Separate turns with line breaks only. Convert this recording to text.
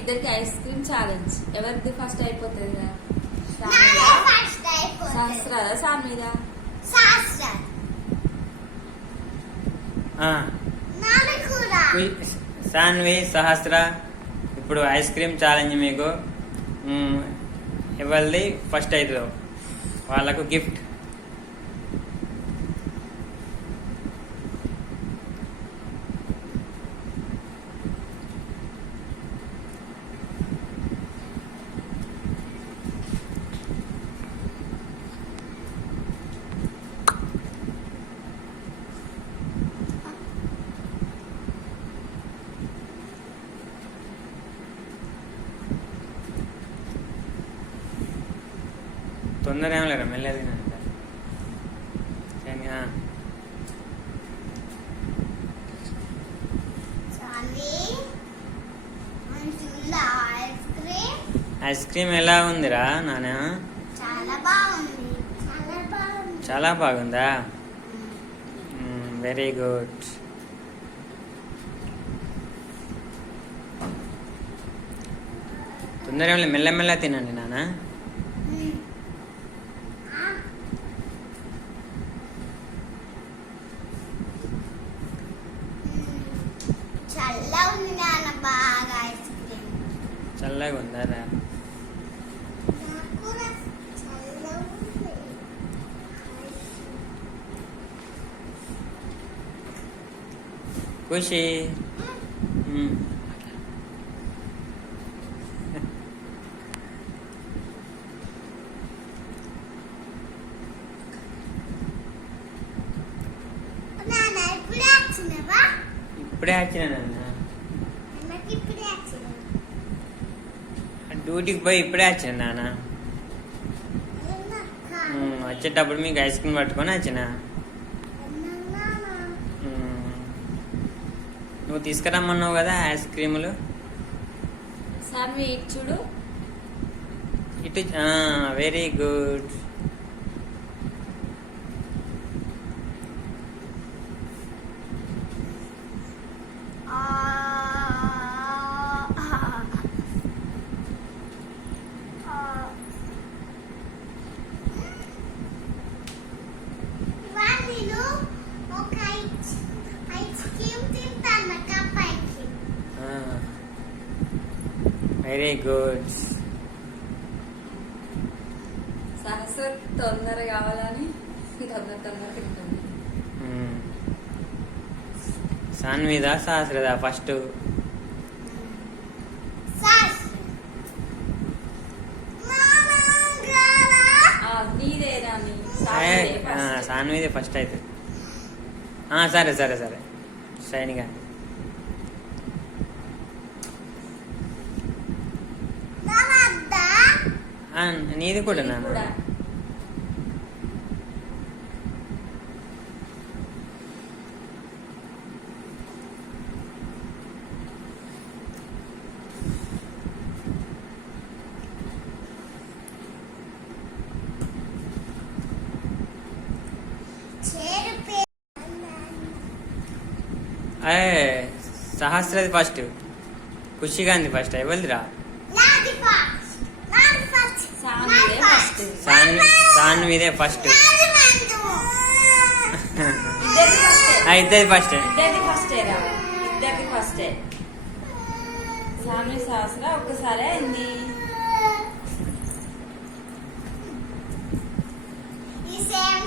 ఇద్దరికి ice cream challenge ఎవరిది first అయిపోతుంది? కదా
కు- సాన్వి సహస్ర ఇప్పుడు ఐస్ క్రీమ్ ఛాలెంజ్ మీకు. ఎవరిది ఫస్ట్ అవుతుందో వాళ్ళకు గిఫ్ట్ తొందర ఏం లేరా? మెల్లది
చాలి మంచిగా ఐస్ క్రీమ్?
ఎలా ఉందిరా నాన్న
చాలా బాగుంది
వెరీ గుడ్. తొందర ఏం లేదు, మెల్లమెల్ల తినండి నాన్న
చల్లగా
ఉందారా ఖుషి.
ఇప్పుడే
వచ్చిన నాన్న
అన్నకి ఇప్పుడే వచ్చినవా
డ్యూటీకి పోయి ఇప్పుడే వచ్చిన నాన్న. వచ్చేటప్పుడు మీకు ఐస్ క్రీమ్ పట్టుకొని వచ్చిన. నువ్వు తీసుకురమ్మన్నావు కదా ఐస్ క్రీములు?
చూడు.
ఇటు వెరీ గుడ్
నేను ఒక ఐస్ ఐస్ క్రీమ్ తింటాను cup ice cream
very good
Sahasra తొందర కావాలని తొందర తొందర తింటుంది.
సాన్విదా సహస్రదా ఫస్ట్
సాన్విదే
ఫస్ట్ అయితే. ఆ, సరే సరే సరే. షైనిగా నీది కూడా
ఇది
నాన్న సహస్రది ఫస్ట్ ఖుషిగాంది ఫస్ట్ ఎవరిదిరా?
సాన్విదే ఫస్ట్
సాన్వి సాన్విదే ఫస్ట్
ఇద్దరిది ఫస్టే
ఇద్దరి ఫస్ట్
ఇద్దరిది ఫస్టే ఇద్దరిది ఫస్టే సాన్వి సహస్ర ఒక్కసారి అయింది.
ఈ సేమ్